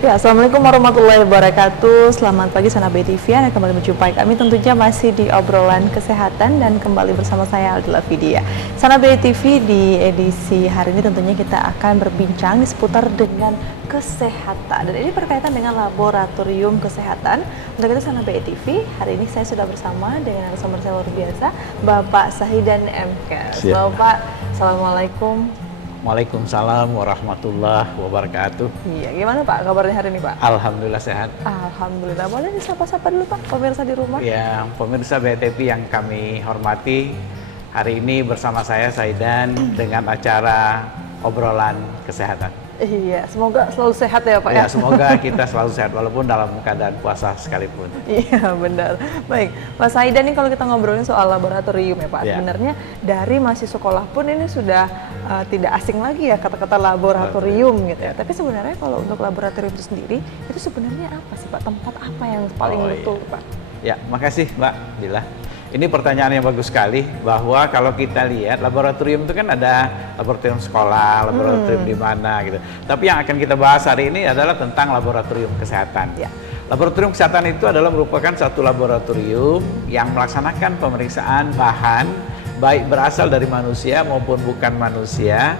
Ya, Assalamualaikum warahmatullahi wabarakatuh. Selamat pagi Sana BTV. Anda kembali menjumpai kami tentunya masih di obrolan kesehatan dan kembali bersama saya Aldila Vidya. Sana BTV di edisi hari ini tentunya kita akan berbincang seputar dengan kesehatan. Dan ini berkaitan dengan laboratorium kesehatan. Untuk itu Sana BTV, hari ini saya sudah bersama dengan narasumber saya luar biasa, Bapak Sahidan MK. Bapak, Assalamualaikum. Waalaikumsalam warahmatullahi wabarakatuh. Iya, gimana Pak kabarnya hari ini Pak? Alhamdulillah sehat. Alhamdulillah. Boleh disapa-sapa dulu Pak, pemirsa di rumah? Ya, pemirsa BTV yang kami hormati, hari ini bersama saya Saidan dengan acara obrolan kesehatan. Iya, semoga selalu sehat ya Pak ya. Ya, semoga kita selalu sehat walaupun dalam keadaan puasa sekalipun. Iya, benar. Baik, Mas Saidan nih kalau kita ngobrolin soal laboratorium ya Pak, sebenarnya dari masih sekolah pun ini sudah tidak asing lagi ya kata-kata laboratorium gitu ya. Tapi sebenarnya kalau untuk laboratorium itu sendiri, itu sebenarnya apa sih Pak? Tempat apa yang paling betul Pak? Ya, makasih Mbak Dila. Ini pertanyaan yang bagus sekali, bahwa kalau kita lihat laboratorium itu kan ada laboratorium sekolah, laboratorium di mana gitu. Tapi yang akan kita bahas hari ini adalah tentang laboratorium kesehatan. Ya. Laboratorium kesehatan itu adalah merupakan satu laboratorium yang melaksanakan pemeriksaan bahan, baik berasal dari manusia maupun bukan manusia,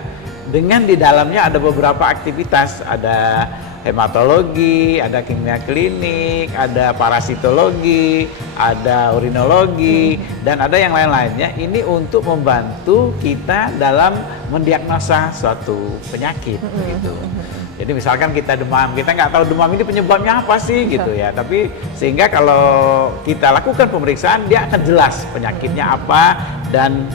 dengan di dalamnya ada beberapa aktivitas, ada hematologi, ada kimia klinik, ada parasitologi, ada urinologi, dan ada yang lain-lainnya. Ini untuk membantu kita dalam mendiagnosa suatu penyakit gitu. Jadi misalkan kita demam, kita nggak tahu demam ini penyebabnya apa sih gitu ya. Tapi sehingga kalau kita lakukan pemeriksaan, dia akan jelas penyakitnya apa, dan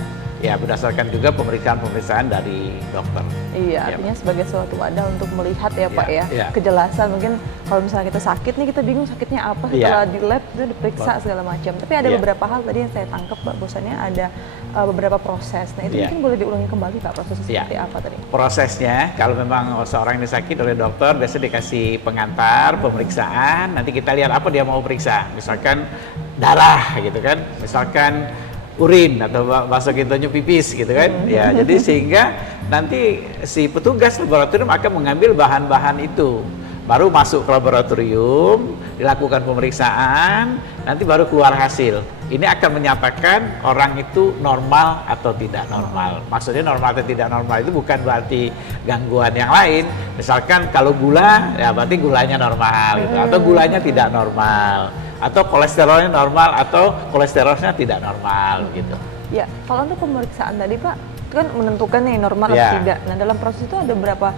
ya berdasarkan juga pemeriksaan dari dokter. Iya, artinya sebagai suatu wadah untuk melihat ya Pak ya, ya. Kejelasan. Mungkin kalau misalnya kita sakit nih, kita bingung sakitnya apa, setelah di lab itu diperiksa segala macam. Tapi ada beberapa hal tadi yang saya tangkap Pak, bahwasannya ada beberapa proses. Nah itu mungkin boleh diulangi kembali Pak, prosesnya seperti apa tadi? Prosesnya, kalau memang seorang ini sakit oleh dokter, biasanya dikasih pengantar, pemeriksaan, nanti kita lihat apa dia mau periksa. Misalkan darah gitu kan, misalkan urin atau bahasa kitanya pipis gitu kan. Ya, jadi sehingga nanti si petugas laboratorium akan mengambil bahan-bahan itu, baru masuk ke laboratorium, dilakukan pemeriksaan, nanti baru keluar hasil. Ini akan menyatakan orang itu normal atau tidak normal. Maksudnya normal atau tidak normal itu bukan berarti gangguan yang lain. Misalkan kalau gula, ya berarti gulanya normal gitu, atau gulanya tidak normal, atau kolesterolnya normal atau kolesterolnya tidak normal gitu. Ya, kalau untuk pemeriksaan tadi Pak, itu kan menentukan nih normal atau tidak. Nah dalam proses itu ada berapa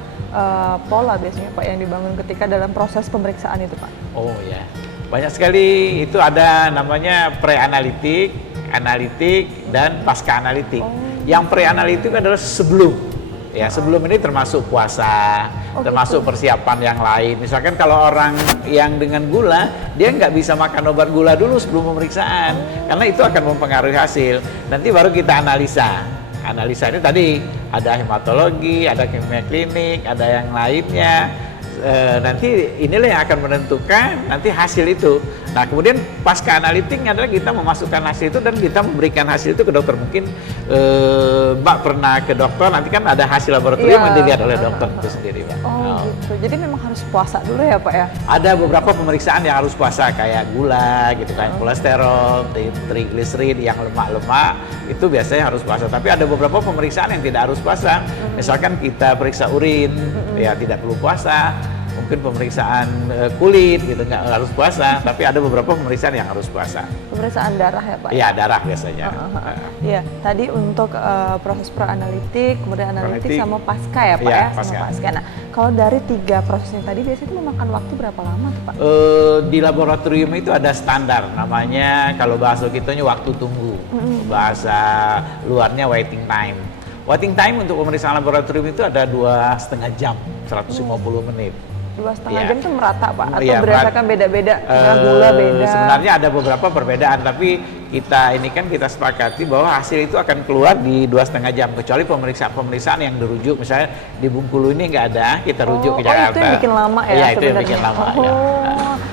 pola biasanya Pak yang dibangun ketika dalam proses pemeriksaan itu Pak? Oh ya, banyak sekali. Itu ada namanya pre-analitik, analitik, dan pasca analitik. Yang pre-analitik adalah sebelum. Ya, sebelum ini termasuk puasa, termasuk persiapan yang lain. Misalkan kalau orang yang dengan gula, dia nggak bisa makan obat gula dulu sebelum pemeriksaan, karena itu akan mempengaruhi hasil. Nanti baru kita analisa. Analisa ini tadi ada hematologi, ada kimia klinik, ada yang lainnya. Nanti inilah yang akan menentukan nanti hasil itu. Nah kemudian pasca analitiknya adalah kita memasukkan hasil itu dan kita memberikan hasil itu ke dokter. Mungkin Mbak pernah ke dokter, nanti kan ada hasil laboratorium yang dilihat oleh dokter itu sendiri Mbak. Gitu. Jadi memang harus puasa dulu ya Pak ya? Ada beberapa pemeriksaan yang harus puasa, kayak gula gitu kan, kolesterol, trigliserid yang lemak-lemak, itu biasanya harus puasa. Tapi ada beberapa pemeriksaan yang tidak harus puasa. Misalkan kita periksa urin, ya tidak perlu puasa. Mungkin pemeriksaan kulit gitu nggak harus puasa, tapi ada beberapa pemeriksaan yang harus puasa. Pemeriksaan darah ya Pak? Iya, darah biasanya. Iya, tadi untuk proses pra-analitik, kemudian analitik sama pasca ya Pak ya? Pasca. Sama pasca. Nah, kalau dari 3 prosesnya tadi biasanya itu memakan waktu berapa lama tuh Pak? Di laboratorium itu ada standar, namanya kalau bahasa kitanya waktu tunggu, bahasa luarnya waiting time. Waiting time untuk pemeriksaan laboratorium itu ada 2,5 jam, 150 menit. 2,5 jam itu merata Pak? Atau berdasarkan beda-beda, gula beda? Sebenarnya ada beberapa perbedaan, tapi kita ini kan kita sepakati bahwa hasil itu akan keluar di 2,5 jam, kecuali pemeriksaan yang dirujuk, misalnya di Bengkulu ini nggak ada, kita rujuk ke Jakarta. Itu yang bikin lama ya? Iya, itu yang bikin lama. Ya.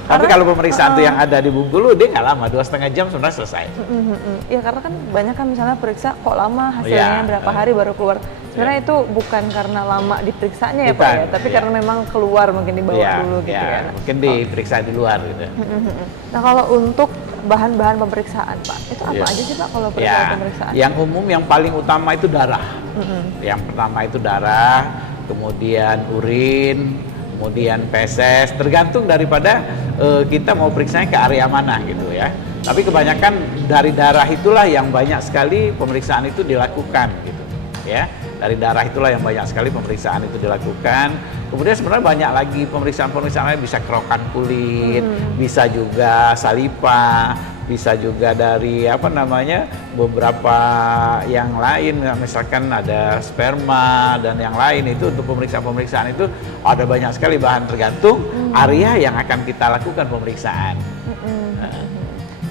Tapi kalau pemeriksaan itu yang ada di Bengkulu, dia nggak lama, 2,5 jam sebenarnya selesai. Ya karena kan banyak kan misalnya periksa kok lama hasilnya berapa hari baru keluar. Sebenarnya itu bukan karena lama diperiksanya ya Pak ya, tapi karena memang keluar mungkin dibawa dulu gitu kan. Mungkin diperiksa di luar gitu. Nah kalau untuk bahan-bahan pemeriksaan Pak, itu apa aja sih Pak kalau pemeriksaan? Yang umum yang paling utama itu darah. Yang pertama itu darah, kemudian urin, kemudian feses, tergantung daripada kita mau periksanya ke area mana gitu ya. Tapi kebanyakan dari darah itulah yang banyak sekali pemeriksaan itu dilakukan gitu ya. Dari darah itulah yang banyak sekali pemeriksaan itu dilakukan. Kemudian sebenarnya banyak lagi pemeriksaan-pemeriksaan lain, bisa kerokan kulit, bisa juga salipa, bisa juga dari apa namanya beberapa yang lain, misalkan ada sperma dan yang lain. Itu untuk pemeriksaan-pemeriksaan itu ada banyak sekali bahan, tergantung area yang akan kita lakukan pemeriksaan.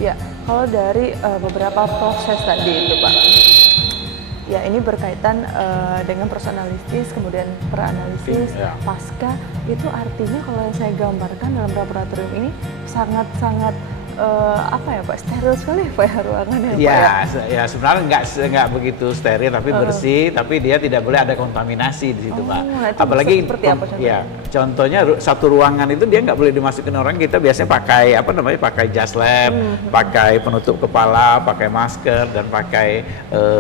Ya, kalau dari beberapa proses tadi itu Pak, ya ini berkaitan dengan proses analisis, kemudian peranalisis, pasca, itu artinya kalau yang saya gambarkan dalam laboratorium ini sangat-sangat apa ya Pak, steril sekali Pak ya ruangannya Pak ya? Ya sebenarnya nggak begitu steril, tapi bersih, tapi dia tidak boleh ada kontaminasi di situ Pak. Apalagi seperti apa contohnya? Contohnya satu ruangan itu dia nggak boleh dimasukin orang, kita biasanya pakai apa namanya, pakai jas lab, pakai penutup kepala, pakai masker, dan pakai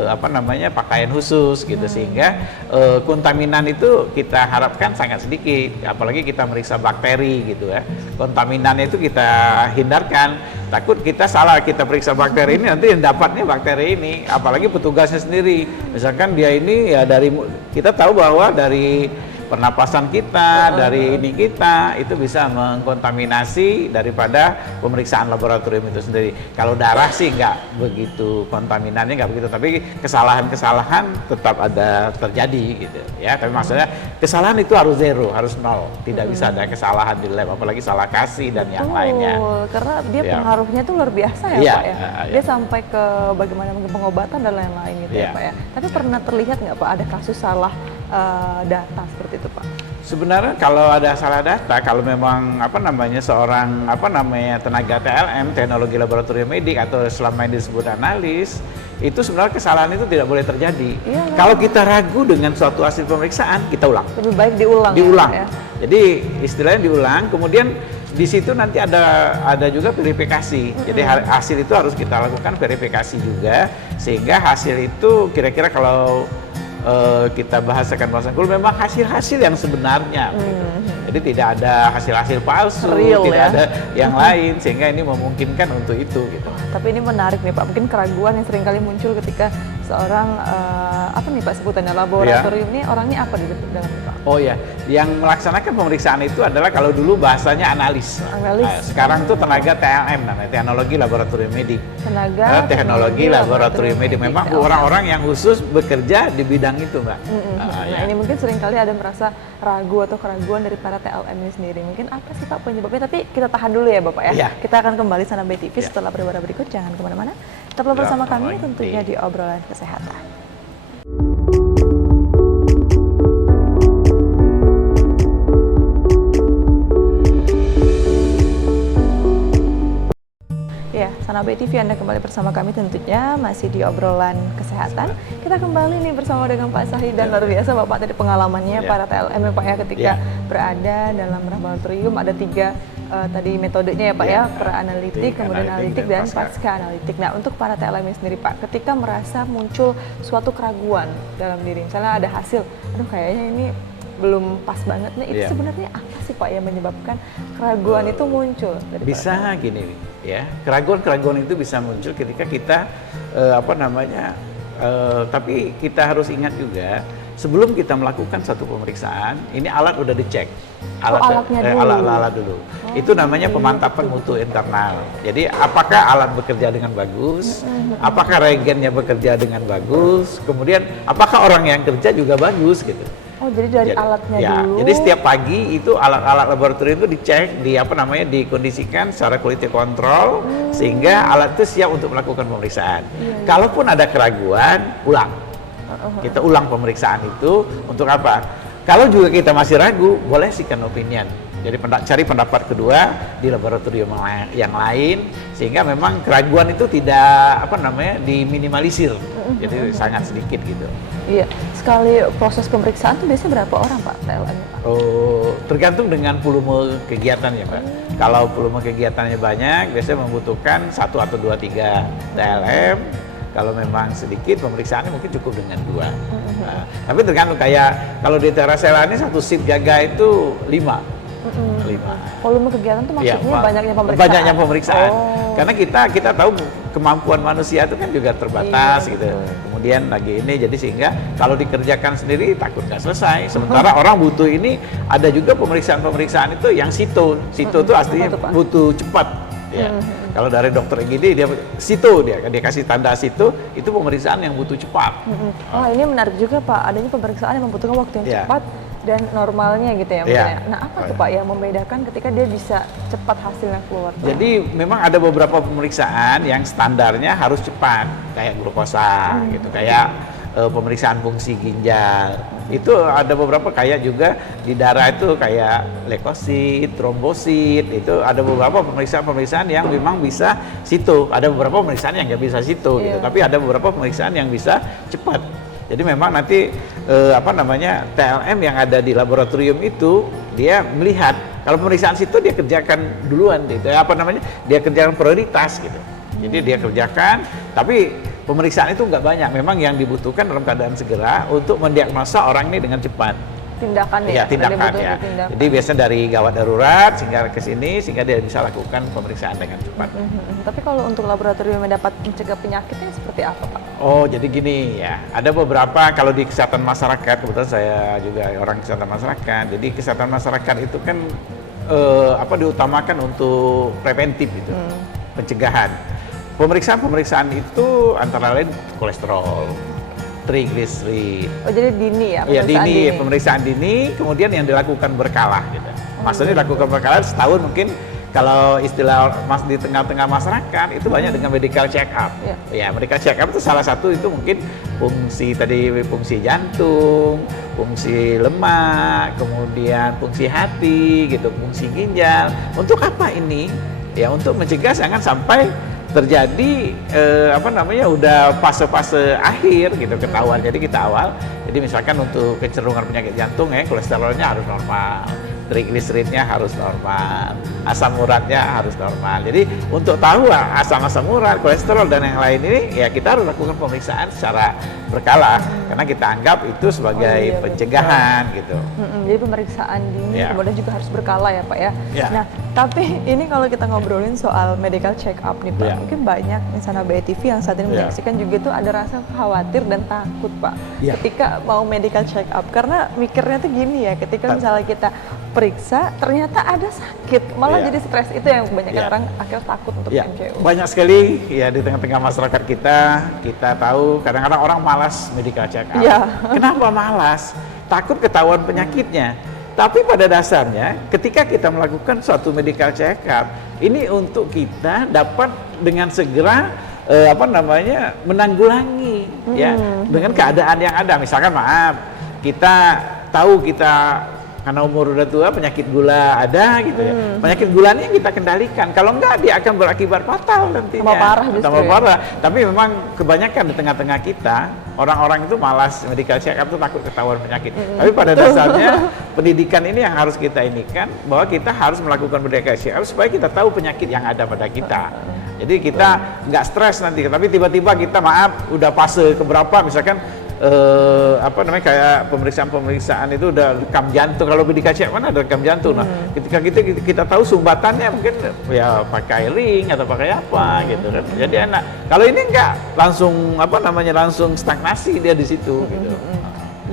apa namanya, pakaian khusus gitu, sehingga kontaminan itu kita harapkan sangat sedikit. Apalagi kita meriksa bakteri gitu ya, kontaminan itu kita hindarkan. Takut kita salah, kita periksa bakteri ini nanti yang dapatnya bakteri ini, apalagi petugasnya sendiri. Misalkan dia ini ya dari, kita tahu bahwa dari pernapasan kita, dari ini kita, itu bisa mengkontaminasi daripada pemeriksaan laboratorium itu sendiri. Kalau darah sih nggak begitu, kontaminannya nggak begitu, tapi kesalahan-kesalahan tetap ada terjadi gitu ya. Tapi maksudnya kesalahan itu harus zero, harus nol, tidak bisa ada kesalahan di lab, apalagi salah kasih dan yang lainnya. Karena dia pengaruhnya tuh luar biasa ya Pak ya. Dia sampai ke bagaimana mungkin pengobatan dan lain-lain gitu ya Pak ya. Tapi pernah terlihat nggak Pak ada kasus salah data seperti itu Pak? Sebenarnya kalau ada salah data, kalau memang apa namanya seorang apa namanya tenaga TLM, teknologi laboratorium medik, atau selama ini disebut analis, itu sebenarnya kesalahan itu tidak boleh terjadi. Kalau kita ragu dengan suatu hasil pemeriksaan, kita ulang. Lebih baik diulang. Ya? Jadi istilahnya diulang, kemudian di situ nanti ada juga verifikasi. Jadi hasil itu harus kita lakukan verifikasi juga, sehingga hasil itu kira-kira kalau kita bahasakan bahasa Kul, memang hasil-hasil yang sebenarnya. Jadi tidak ada hasil-hasil palsu, tidak ada yang lain, sehingga ini memungkinkan untuk itu gitu. Tapi ini menarik nih Pak, mungkin keraguan yang seringkali muncul ketika seorang apa nih Pak sebutannya laboratorium ini, orangnya apa di dalam Pak? Oh ya, yang melaksanakan pemeriksaan itu adalah kalau dulu bahasanya analis. Sekarang itu tenaga TLM, namanya teknologi laboratorium medik. Tenaga teknologi laboratorium medik. Memang orang-orang yang khusus bekerja di bidang itu Mbak. Nah ini mungkin seringkali ada merasa ragu atau keraguan dari para TLM ini sendiri. Mungkin apa sih Pak penyebabnya? Tapi kita tahan dulu ya Bapak ya. Kita akan kembali Sana BTV setelah pariwara berikut. Jangan kemana-mana. Tetaplah bersama kami tentunya di obrolan kesehatan. Ya, Sana BTV Anda kembali bersama kami tentunya masih di obrolan kesehatan. Kita kembali nih bersama dengan Pak Sahid, dan luar biasa Bapak tadi pengalamannya para TLM ya Pak ya, ketika berada dalam laboratorium. Ada 3 tadi metodenya ya Pak ya, pra-analitik, kemudian analitik, dan pasca analitik. Nah untuk para TLM ini sendiri Pak, ketika merasa muncul suatu keraguan dalam diri, misalnya ada hasil, aduh kayaknya ini belum pas banget nih, itu sebenarnya apa sih Pak yang menyebabkan keraguan itu muncul? Bisa gini ya, keraguan-keraguan itu bisa muncul ketika kita apa namanya, tapi kita harus ingat juga sebelum kita melakukan satu pemeriksaan, ini alat udah dicek, alat dulu. Itu namanya pemantapan mutu internal. Jadi apakah alat bekerja dengan bagus, apakah reagennya bekerja dengan bagus, kemudian apakah orang yang kerja juga bagus gitu. jadi dari alatnya dulu. Jadi setiap pagi itu alat-alat laboratorium itu dicek, dikondisikan secara quality control sehingga alat itu siap untuk melakukan pemeriksaan. Kalaupun ada keraguan, ulang. Kita ulang pemeriksaan itu untuk apa? Kalau juga kita masih ragu, boleh second opinion. Jadi cari pendapat kedua di laboratorium yang lain sehingga memang keraguan itu tidak diminimalisir. Jadi sangat sedikit gitu. Iya, sekali proses pemeriksaan itu biasanya berapa orang Pak TLM-nya Pak? Oh, tergantung dengan volume kegiatannya Pak. Kalau volume kegiatannya banyak, biasanya membutuhkan 1 atau 2, 3 TLM. Kalau memang sedikit, pemeriksaannya mungkin cukup dengan 2. Nah, tapi tergantung kayak kalau di Terasela ini satu shift jaga itu 5. Volume kegiatan itu maksudnya Ya, banyaknya pemeriksaan? Banyaknya pemeriksaan. Karena kita tahu kemampuan manusia itu kan juga terbatas gitu. Kemudian lagi ini jadi sehingga kalau dikerjakan sendiri takut nggak selesai. Sementara orang butuh ini ada juga pemeriksaan itu yang sito. Sito itu aslinya butuh cepat. Ya. Kalau dari dokter IGD dia kasih tanda situ, itu pemeriksaan yang butuh cepat. Oh, ini menarik juga Pak, adanya pemeriksaan yang membutuhkan waktu yang cepat dan normalnya gitu ya. Nah, apa tuh Pak yang membedakan ketika dia bisa cepat hasilnya keluar? Jadi memang ada beberapa pemeriksaan yang standarnya harus cepat, kayak glukosa gitu, kayak pemeriksaan fungsi ginjal. Itu ada beberapa kayak juga di darah itu kayak leukosit, trombosit, itu ada beberapa pemeriksaan yang memang bisa situ. Ada beberapa pemeriksaan yang nggak bisa situ gitu, tapi ada beberapa pemeriksaan yang bisa cepat. Jadi memang nanti TLM yang ada di laboratorium itu dia melihat kalau pemeriksaan situ dia kerjakan duluan gitu. Dia kerjakan prioritas gitu. Jadi dia kerjakan, tapi pemeriksaan itu nggak banyak. Memang yang dibutuhkan dalam keadaan segera untuk mendiagnosa orang ini dengan cepat. Tindakan ya? Tindakan ya. Jadi biasanya dari gawat darurat sehingga ke sini sehingga dia bisa lakukan pemeriksaan dengan cepat. Tapi kalau untuk laboratorium yang dapat mencegah penyakitnya seperti apa Pak? Oh, jadi gini ya. Ada beberapa kalau di kesehatan masyarakat, kebetulan saya juga orang kesehatan masyarakat. Jadi kesehatan masyarakat itu kan diutamakan untuk preventif gitu, pencegahan. Pemeriksaan itu antara lain kolesterol, trigliserid. Oh, jadi dini ya? Iya, pemeriksaan dini, kemudian yang dilakukan berkala gitu. Maksudnya dilakukan berkala setahun mungkin kalau istilah di tengah-tengah masyarakat itu banyak dengan medical check up. Ya, medical check up itu salah satu itu mungkin fungsi jantung, fungsi lemak, kemudian fungsi hati gitu, fungsi ginjal. Untuk apa ini? Ya, untuk mencegah jangan sampai terjadi udah fase-fase akhir gitu ketahuan. Jadi kita awal. Jadi misalkan untuk kecenderungan penyakit jantung kolesterolnya harus normal, trigliseridnya harus normal, asam uratnya harus normal. Jadi untuk tahu asam urat, kolesterol dan yang lain ini ya kita harus lakukan pemeriksaan secara berkala karena kita anggap itu sebagai pencegahan gitu. Jadi pemeriksaan dini kemudian juga harus berkala ya Pak ya. Nah, tapi ini kalau kita ngobrolin soal medical check up nih Pak, mungkin banyak misalnya BTV yang saat ini menyaksikan juga tuh ada rasa khawatir dan takut Pak ketika mau medical check up karena mikirnya tuh gini ya, ketika misalnya kita periksa ternyata ada sakit, malah jadi stres. Itu yang kebanyakan orang akhirnya takut untuk MCU. Banyak sekali ya di tengah-tengah masyarakat kita tahu kadang-kadang orang malas medical check up. Kenapa malas? Takut ketahuan penyakitnya. Tapi pada dasarnya ketika kita melakukan suatu medical check up ini untuk kita dapat dengan segera menanggulangi dengan keadaan yang ada. Misalkan kita tahu kita karena umur udah tua penyakit gula ada gitu ya. Penyakit gula ini yang kita kendalikan. Kalau enggak dia akan berakibat fatal nantinya. Tambah parah. Tapi memang kebanyakan di tengah-tengah kita orang-orang itu malas medical check up itu takut ketahuan penyakit. Tapi pada dasarnya pendidikan ini yang harus kita inikan bahwa kita harus melakukan medical check up supaya kita tahu penyakit yang ada pada kita. Jadi kita nggak stres nanti. Tapi tiba-tiba kita udah fase keberapa misalkan kayak pemeriksaan itu udah rekam jantung. Kalau medical check mana ada rekam jantung. Nah, ketika kita tahu sumbatannya mungkin ya pakai ring atau pakai apa gitu kan. Jadi enak. Kalau ini enggak langsung langsung stagnasi dia di situ gitu.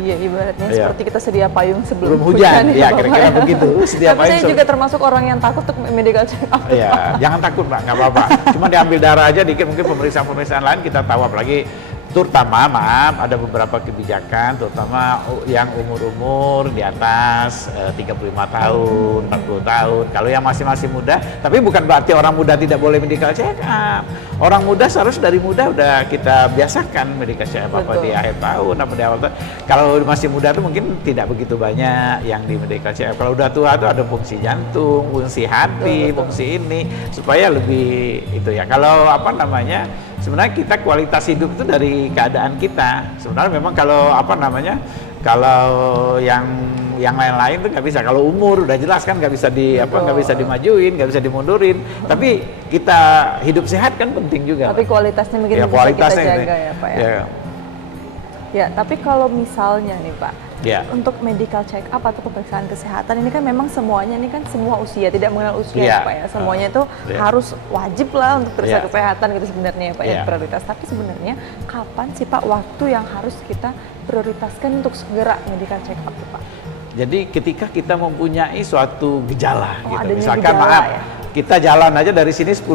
Iya, ibaratnya seperti kita sedia payung sebelum hujan. Ya, kira-kira begitu. Sedia payung. Saya juga termasuk orang yang takut untuk medical check up. Iya, jangan takut Mbak, nggak apa-apa. Cuma diambil darah aja dikit, mungkin pemeriksaan lain kita tahu, apalagi terutama maaf ada beberapa kebijakan terutama yang umur-umur di atas 35 tahun, 40 tahun. Kalau yang masih muda, tapi bukan berarti orang muda tidak boleh medical check up. Orang muda seharusnya dari muda udah kita biasakan medical check up, apa di akhir tahun, apa di awal tahun. Kalau masih muda tuh mungkin tidak begitu banyak yang di medical check up. Kalau udah tua tuh ada fungsi jantung, fungsi hati, fungsi ini supaya lebih itu ya. Kalau apa namanya? Sebenarnya kita kualitas hidup itu dari keadaan kita. Sebenarnya memang kalau apa namanya, kalau yang lain-lain tuh nggak bisa. Kalau umur udah jelas kan nggak bisa nggak bisa dimajuin, nggak bisa dimundurin. Tapi kita hidup sehat kan penting juga. Tapi kualitasnya mungkin ya, bisa kualitasnya kita jaga ya Pak ya. Ya, tapi kalau misalnya nih Pak, untuk medical check up atau pemeriksaan kesehatan ini kan memang semuanya ini kan semua usia, tidak mengenal usia ya Pak ya. Semuanya itu harus wajib lah untuk periksa kesehatan gitu sebenarnya ya Pak ya, prioritas. Tapi sebenarnya kapan sih Pak waktu yang harus kita prioritaskan untuk segera medical check up Pak? Jadi ketika kita mempunyai suatu gejala gitu. gejala, Misalkan maaf, kita jalan aja dari sini 10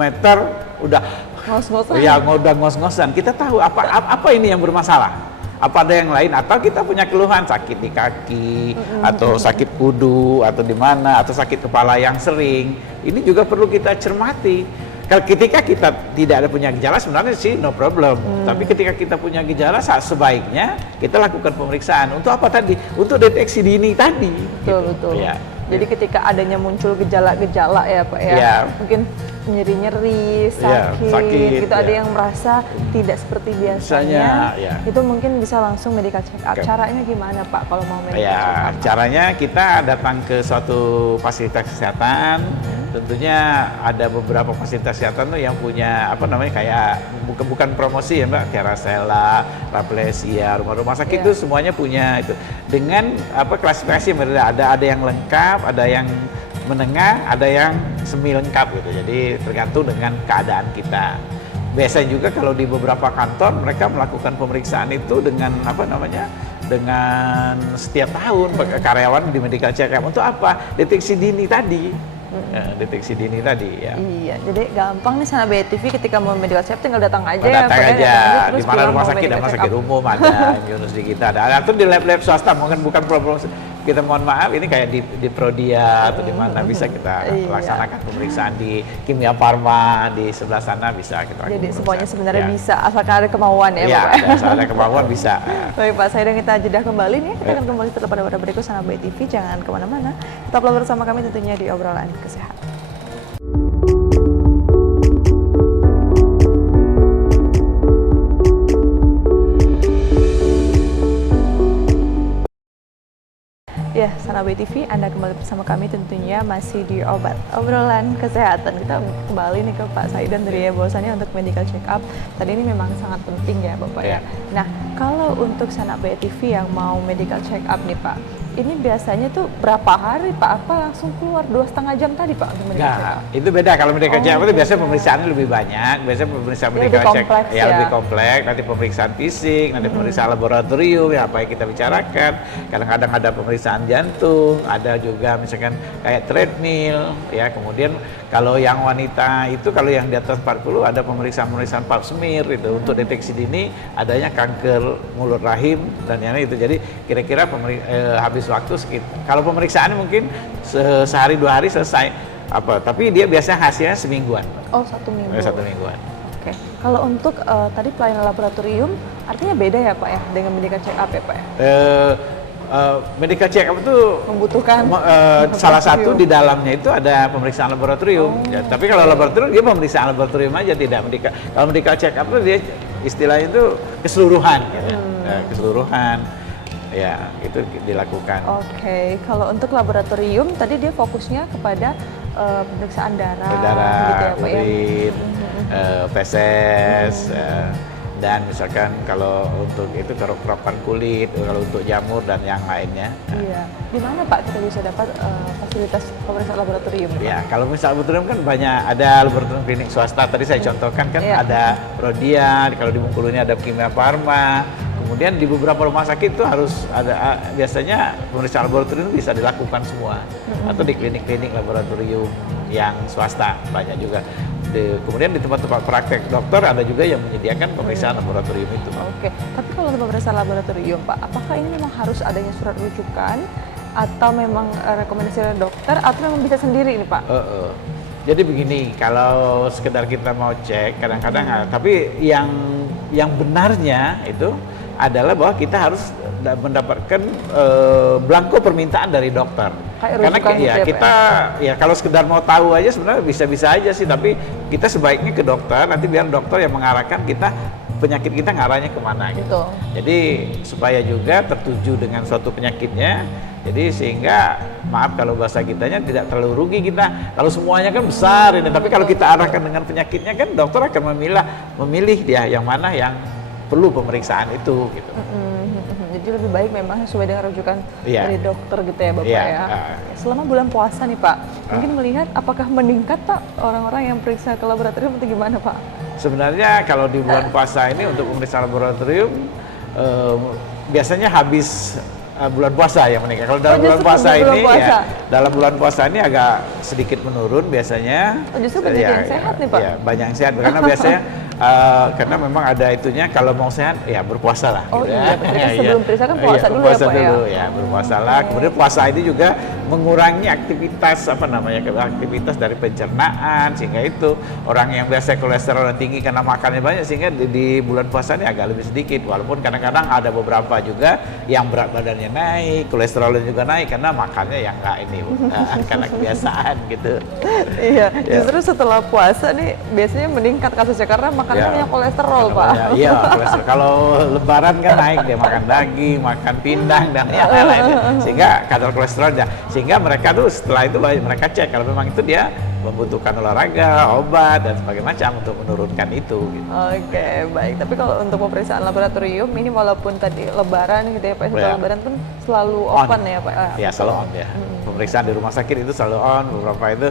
meter udah ngos-ngosan. Ya, udah ngos-ngosan. Kita tahu apa ini yang bermasalah. Apa ada yang lain atau kita punya keluhan sakit di kaki atau sakit kudu atau di mana atau sakit kepala yang sering. Ini juga perlu kita cermati. Kalau ketika kita tidak ada punya gejala sebenarnya sih no problem. Tapi ketika kita punya gejala sebaiknya kita lakukan pemeriksaan. Untuk apa tadi? Untuk deteksi dini tadi. Betul. Ya. Jadi ketika adanya muncul gejala-gejala ya Pak ya, mungkin nyeri-nyeri, sakit, gitu ada yang merasa tidak seperti biasanya, itu mungkin bisa langsung medical check up. Caranya gimana Pak kalau mau medical check up? Caranya kita datang ke suatu fasilitas kesehatan. Tentunya ada beberapa fasilitas kesehatan tuh yang punya apa namanya kayak bukan promosi ya Mbak, kayak Rasela, Raplesia, rumah-rumah sakit itu semuanya punya itu dengan apa klasifikasi ada yang lengkap, ada yang menengah, ada yang semi lengkap gitu. Jadi tergantung dengan keadaan kita. Biasanya juga kalau di beberapa kantor mereka melakukan pemeriksaan itu dengan apa namanya? Dengan setiap tahun karyawan di medical check up untuk apa? Deteksi dini tadi. Deteksi dini tadi ya. Iya, jadi gampang nih sana BTV ketika mau medical check up tinggal datang aja datang ya. aja. Di mana rumah sakit umum ada, Yunus di kita ada. Atau di lab-lab swasta mungkin bukan problem kita mohon maaf ini kayak di Prodia atau di mana bisa kita laksanakan pemeriksaan di Kimia Farma di sebelah sana bisa kita. Jadi semuanya sebenarnya bisa asalkan ada kemauan ya, Pak. Iya, asal ada kemauan bisa. Baik Pak, saya dan kita jeda kembali nih. Kita akan kembali setelah pada berikut sana BTV. Jangan kemana-mana. Tetaplah bersama kami tentunya di obrolan kesehatan. Ya, Sana BTV, Anda kembali bersama kami tentunya masih di obrolan kesehatan. Kita kembali nih ke Pak Saidan dari bahwasannya untuk medical check up tadi ini memang sangat penting ya Bapak ya. Nah, kalau untuk Sana BTV yang mau medical check up nih Pak, ini biasanya tuh berapa hari Pak? Apa langsung keluar 2,5 jam tadi Pak untuk medical check up? Itu beda. Kalau medical check up itu biasanya pemeriksaannya lebih banyak. Biasanya pemeriksaan medical check up lebih kompleks. Nanti pemeriksaan fisik, nanti pemeriksaan laboratorium ya apa yang kita bicarakan. Kadang-kadang ada pemeriksaan jantung, ada juga misalkan kayak treadmill ya. Kemudian kalau yang wanita itu kalau yang di atas 40 ada pemeriksaan pap smear itu untuk deteksi dini adanya kanker mulut rahim dan yang itu. Jadi kira-kira habis waktu sekitar kalau pemeriksaan mungkin sehari 2 hari selesai tapi dia biasanya hasilnya semingguan. Oh, 1 minggu. 1 mingguan. Oke. Kalau untuk tadi pelayanan laboratorium artinya beda ya Pak ya dengan medical check up ya Pak ya? Medical check up itu membutuhkan salah satu di dalamnya itu ada pemeriksaan laboratorium. Ya, tapi kalau laboratorium dia pemeriksaan laboratorium aja tidak medical. Kalau medical check up itu dia istilahnya itu keseluruhan gitu. Keseluruhan. Ya, itu dilakukan. Oke, kalau untuk laboratorium tadi dia fokusnya kepada pemeriksaan darah gitu ya Pak urin, feses, dan misalkan kalau untuk itu kerokan kulit, kalau untuk jamur dan yang lainnya. Iya, di mana Pak kita bisa dapat fasilitas pemeriksaan laboratorium? Ya, kalau misal laboratorium kan banyak, ada laboratorium klinik swasta. Tadi saya contohkan kan ada Prodia, kalau di Bengkulu ini ada Kimia Farma. kemudian di beberapa rumah sakit itu harus ada biasanya pemeriksaan laboratorium bisa dilakukan semua atau di klinik-klinik laboratorium yang swasta banyak juga. Kemudian di tempat-tempat praktek dokter ada juga yang menyediakan pemeriksaan laboratorium itu. Oke, tapi kalau untuk pemeriksaan laboratorium Pak, apakah ini memang harus adanya surat rujukan atau memang rekomendasi dari dokter atau memang bisa sendiri ini Pak? Jadi begini, kalau sekedar kita mau cek kadang-kadang, tapi yang benarnya itu adalah bahwa kita harus mendapatkan blanko permintaan dari dokter. Karena ya kita ya kalau sekedar mau tahu aja sebenarnya bisa-bisa aja sih, tapi kita sebaiknya ke dokter, nanti biar dokter yang mengarahkan kita penyakit kita ngarahnya kemana gitu. Betul. Jadi supaya juga tertuju dengan suatu penyakitnya, jadi sehingga maaf kalau bahasa kitanya tidak terlalu rugi kita. Kalau semuanya kan besar ini, tapi kalau kita arahkan dengan penyakitnya kan dokter akan memilih dia yang mana yang perlu pemeriksaan itu gitu. Jadi lebih baik memang sesuai dengan rujukan Iya. dari dokter gitu ya Bapak Iya. ya. Selama bulan puasa nih Pak, mungkin melihat apakah meningkat Pak orang-orang yang periksa ke laboratorium atau gimana Pak? Sebenarnya kalau di bulan puasa ini untuk pemeriksaan laboratorium biasanya habis bulan puasa yang meningkat. Kalau dalam bulan puasa ini ya dalam bulan puasa ini agak sedikit menurun biasanya. Justru banyak yang sehat nih Pak. Ya, banyak yang sehat karena biasanya karena memang ada itunya kalau mau sehat ya berpuasa lah. Oh gitu iya, ya. sebelum periksa kan puasa dulu puasa ya Pak dulu, ya. Berpuasa lah. Kemudian puasa ini juga mengurangi aktivitas aktivitas dari pencernaan, sehingga itu orang yang biasa kolesterol tinggi karena makannya banyak, sehingga di bulan puasa ini agak lebih sedikit. Walaupun kadang-kadang ada beberapa juga yang berat badannya naik, kolesterolnya juga naik karena makannya yang enggak ini karena kebiasaan gitu. Iya, justru setelah puasa nih biasanya meningkat kasusnya karena makannya banyak kolesterol Pak. Iya, kolesterol. Kalau lebaran kan naik dia makan daging, makan pindang dan yang lain-lain. Sehingga kadar kolesterolnya. Sehingga mereka tuh setelah itu mereka cek kalau memang itu dia membutuhkan olahraga, obat dan sebagainya macam untuk menurunkan itu. Gitu. Oke, baik. Tapi kalau untuk pemeriksaan laboratorium ini walaupun tadi lebaran gitu ya Pak, setelah lebaran pun selalu open ya Pak? Ya, selalu on ya. Pemeriksaan di rumah sakit itu selalu on, beberapa itu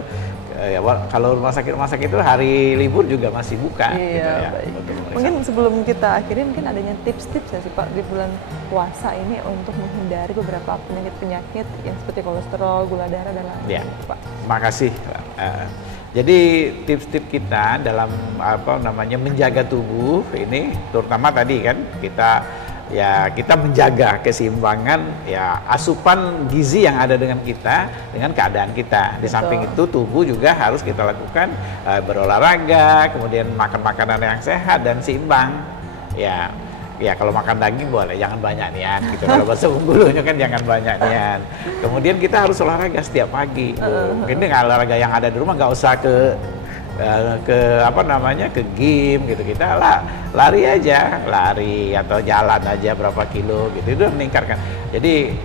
ya, kalau rumah sakit itu hari libur juga masih buka. Iya, gitu ya, baik. Mungkin sebelum kita akhiri mungkin adanya tips-tips ya sih Pak di bulan puasa ini untuk menghindari beberapa penyakit-penyakit yang seperti kolesterol, gula darah dan lain-lain ya. Pak. Makasih. Jadi tips-tips kita dalam menjaga tubuh ini, terutama tadi kan kita menjaga keseimbangan ya asupan gizi yang ada dengan kita dengan keadaan kita. Di samping itu tubuh juga harus kita lakukan berolahraga, kemudian makan makanan yang sehat dan seimbang. Ya kalau makan daging boleh, jangan banyak nian gitu. Kalau bahasa Bengkulunya kan jangan banyak nian. Kemudian kita harus olahraga setiap pagi. Mungkin dengan olahraga yang ada di rumah nggak usah ke gym gitu, kita lari atau jalan aja berapa kilo gitu, itu meningkatkan. Jadi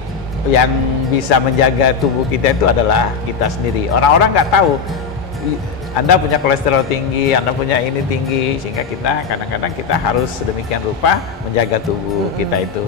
yang bisa menjaga tubuh kita itu adalah kita sendiri. Orang-orang nggak tahu Anda punya kolesterol tinggi, Anda punya ini tinggi, sehingga kita kadang-kadang kita harus sedemikian rupa menjaga tubuh kita itu.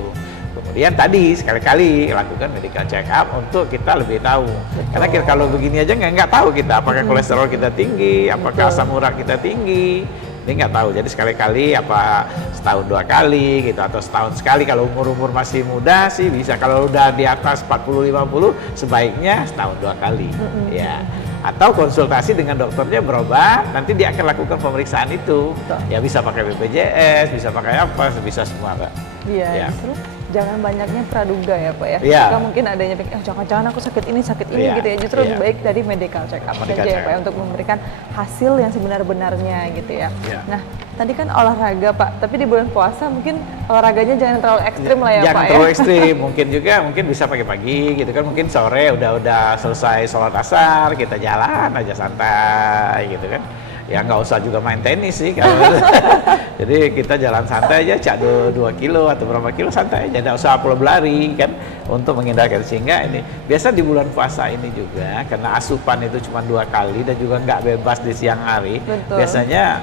Kemudian tadi sekali-kali lakukan medical check up untuk kita lebih tahu. Karena kalau begini aja nggak tahu kita apakah kolesterol kita tinggi, apakah asam urat kita tinggi, ini nggak tahu. Jadi sekali-kali apa setahun 2 kali gitu atau setahun sekali. Kalau umur masih muda sih bisa. Kalau udah di atas 40-50 sebaiknya setahun 2 kali. Ya. Atau konsultasi dengan dokternya berobat, nanti dia akan lakukan pemeriksaan itu. Ya bisa pakai BPJS, bisa pakai apa, bisa semua Mbak. Iya, justru jangan banyaknya praduga ya Pak ya. Jika mungkin adanya jangan-jangan aku sakit ini gitu ya. Justru lebih baik dari medical check up saja ya Pak ya, untuk memberikan hasil yang sebenar-benarnya gitu ya. Nah, tadi kan olahraga Pak, tapi di bulan puasa mungkin olahraganya jangan terlalu ekstrim lah ya Pak ya. Jangan terlalu ekstrim, mungkin bisa pagi-pagi gitu kan, mungkin sore udah selesai sholat asar, kita jalan aja santai gitu kan. Ya nggak usah juga main tenis sih kalau jadi kita jalan santai aja, cak 2 kilo atau berapa kilo santai aja, nggak usah perlu berlari kan, untuk menghindarkan. Sehingga ini biasa di bulan puasa ini juga karena asupan itu cuma 2 kali dan juga nggak bebas di siang hari. Biasanya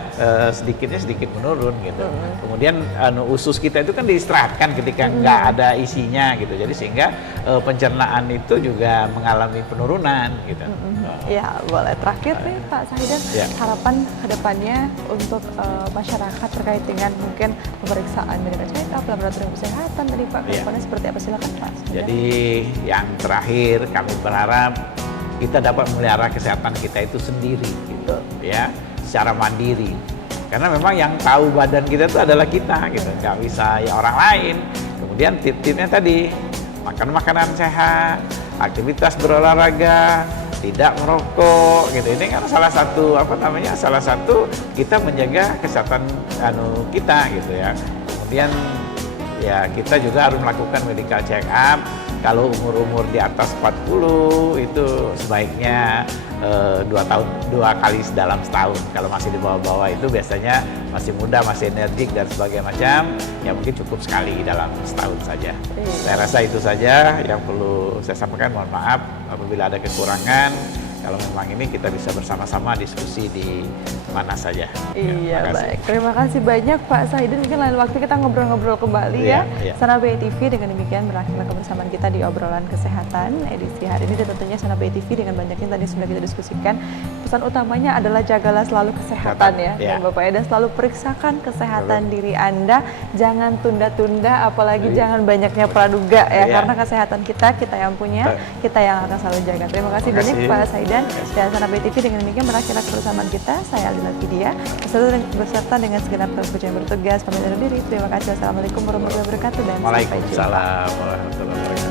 sedikit menurun gitu. Kemudian usus kita itu kan diistirahatkan ketika nggak ada isinya gitu, jadi sehingga pencernaan itu juga mengalami penurunan gitu. Ya boleh terakhir nih Pak Sahidan, harapan harapan kedepannya untuk masyarakat terkait dengan mungkin pemeriksaan medical check up, laboratorium kesehatan tadi Pak, kedepannya seperti apa? Silakan Pak. Jadi yang terakhir kami berharap kita dapat memelihara kesehatan kita itu sendiri gitu ya, secara mandiri. Karena memang yang tahu badan kita itu adalah kita gitu, nggak bisa ya orang lain. Kemudian tip-tipnya tadi, makan makanan sehat, aktivitas berolahraga, tidak merokok gitu. Ini kan salah satu salah satu kita menjaga kesehatan kita gitu ya. Kemudian ya kita juga harus melakukan medical check up. Kalau umur-umur di atas 40 itu sebaiknya 2 kali dalam setahun. Kalau masih di bawah-bawah itu biasanya masih muda, masih energik dan sebagainya macam, ya mungkin cukup sekali dalam setahun saja. Saya rasa itu saja yang perlu saya sampaikan. Mohon maaf apabila ada kekurangan. Kalau memang ini kita bisa bersama-sama diskusi di mana saja. Iya, baik. Terima kasih banyak Pak Sahidin. Mungkin lain waktu kita ngobrol-ngobrol kembali ya. Sana BI TV, dengan demikian berakhirlah kebersamaan kita di obrolan kesehatan edisi hari ini. Dan tentunya Sana BI TV dengan banyaknya tadi sudah kita diskusikan. Pesan utamanya adalah jagalah selalu kesehatan ya Bapak ya. Dan selalu periksakan kesehatan diri Anda. Jangan tunda-tunda, apalagi jangan banyaknya praduga ya. Karena kesehatan kita yang punya, kita yang akan selalu jaga. Terima kasih banyak Pak Sahidin. Dan Sana BI TV, dengan demikian berakhirlah kebersamaan kita. Saya Aldila Vidya beserta dengan segenap kru yang bertugas pamit undur diri. Terima kasih. Wassalamualaikum warahmatullahi wabarakatuh dan sampai jumpa. Waalaikumsalam warahmatullahi wabarakatuh.